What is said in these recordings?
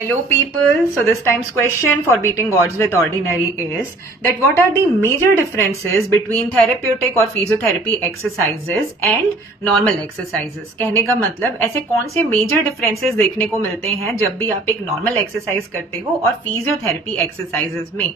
Hello people, so this time's question for beating odds with ordinary is that what are the major differences between therapeutic और physiotherapy exercises and normal exercises? कहने का मतलब ऐसे कौन से major differences देखने को मिलते हैं जब भी आप एक normal exercise करते हो और physiotherapy exercises में।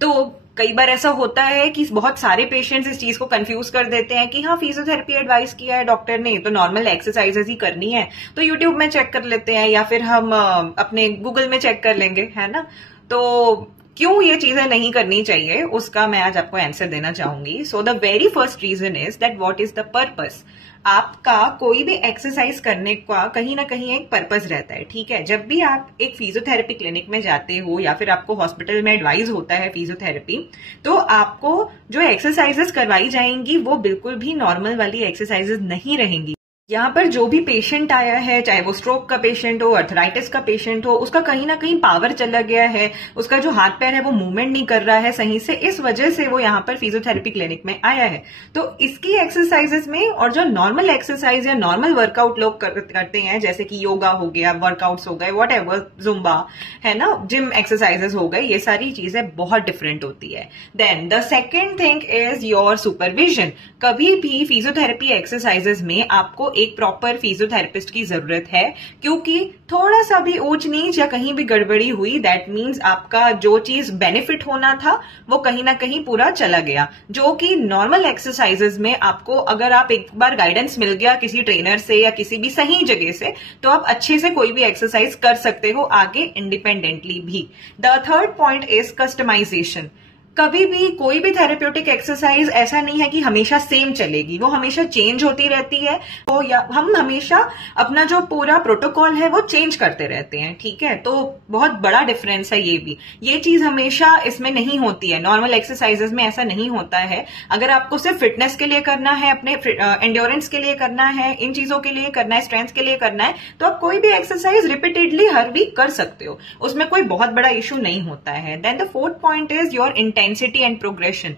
तो कई बार ऐसा होता है कि बहुत सारे पेशेंट्स इस चीज को कंफ्यूज कर देते हैं कि हाँ फिजियोथेरेपी एडवाइस किया है डॉक्टर ने तो नॉर्मल एक्सरसाइजेज ही करनी है, तो यूट्यूब में चेक कर लेते हैं या फिर हम अपने गूगल में चेक कर लेंगे, है ना। तो क्यों ये चीजें नहीं करनी चाहिए उसका मैं आज आपको आंसर देना चाहूंगी। So the very first reason is that what is the purpose. आपका कोई भी एक्सरसाइज करने का कहीं ना कहीं एक पर्पस रहता है, ठीक है। जब भी आप एक फिजियोथेरेपी क्लिनिक में जाते हो या फिर आपको हॉस्पिटल में एडवाइस होता है फिजियोथेरेपी, तो आपको जो एक्सरसाइजेस करवाई जाएंगी वो बिल्कुल भी नॉर्मल वाली एक्सरसाइजेस नहीं रहेंगी। यहाँ पर जो भी पेशेंट आया है, चाहे वो स्ट्रोक का पेशेंट हो, अर्थराइटिस का पेशेंट हो, उसका कहीं ना कहीं पावर चला गया है, उसका जो हाथ पैर है वो मूवमेंट नहीं कर रहा है सही से, इस वजह से वो यहाँ पर फिजियोथेरेपी क्लिनिक में आया है। तो इसकी एक्सरसाइजेस में और जो नॉर्मल एक्सरसाइज या नॉर्मल वर्कआउट लोग करते हैं जैसे कि योगा हो गया, वर्कआउट्स हो गए, वॉट एवर, जुम्बा है ना, जिम एक्सरसाइजेस हो गए, ये सारी चीजें बहुत डिफरेंट होती है। Then the second thing is your supervision. कभी भी फिजियोथेरेपी एक्सरसाइजेस में आपको एक प्रॉपर फिजियोथेरेपिस्ट की जरूरत है, क्योंकि थोड़ा सा भी ऊंच नीच या कहीं भी गड़बड़ी हुई दैट मीन्स आपका जो चीज बेनिफिट होना था वो कहीं ना कहीं पूरा चला गया। जो कि नॉर्मल एक्सरसाइजेस में आपको अगर आप एक बार गाइडेंस मिल गया किसी ट्रेनर से या किसी भी सही जगह से, तो आप अच्छे से कोई भी एक्सरसाइज कर सकते हो आगे इंडिपेंडेंटली भी। The third point is customization. कभी भी कोई भी थेरेप्यूटिक एक्सरसाइज ऐसा नहीं है कि हमेशा सेम चलेगी, वो हमेशा चेंज होती रहती है। तो या हम हमेशा अपना जो पूरा प्रोटोकॉल है वो चेंज करते रहते हैं, ठीक है। तो बहुत बड़ा डिफरेंस है ये भी। ये चीज हमेशा इसमें नहीं होती है, नॉर्मल एक्सरसाइजेस में ऐसा नहीं होता है। अगर आपको सिर्फ फिटनेस के लिए करना है, अपने एंड्योरेंस के लिए करना है, इन चीजों के लिए करना है, स्ट्रेंथ के लिए करना है, तो आप कोई भी एक्सरसाइज रिपीटेडली हर वीक कर सकते हो, उसमें कोई बहुत बड़ा इशू नहीं होता है। Then the fourth point is your intensity and progression.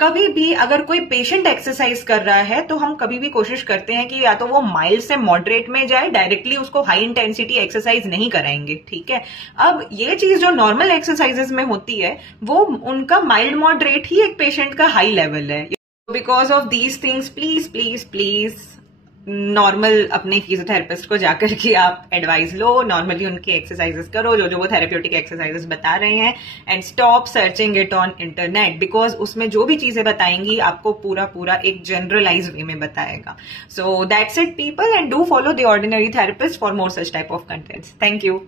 कभी भी अगर कोई पेशेंट एक्सरसाइज कर रहा है तो हम कभी भी कोशिश करते हैं कि या तो वो माइल्ड से मॉडरेट में जाए, डायरेक्टली उसको हाई इंटेंसिटी एक्सरसाइज नहीं कराएंगे, ठीक है। अब ये चीज जो नॉर्मल एक्सरसाइजेस में होती है वो उनका माइल्ड मॉडरेट ही एक पेशेंट का हाई लेवल है। Because of these things please please please normal अपने फिजियोथेरेपिस्ट को जाकर के आप एडवाइस लो, नॉर्मली उनके एक्सरसाइजेस करो जो वो थेरेप्यूटिक एक्सरसाइजेस बता रहे हैं, and stop searching it on internet, because उसमें जो भी चीजें बताएंगी आपको पूरा एक जनरलाइज वे में बताएगा। So that's it people, and do follow the ordinary therapist for more such type of contents. Thank you.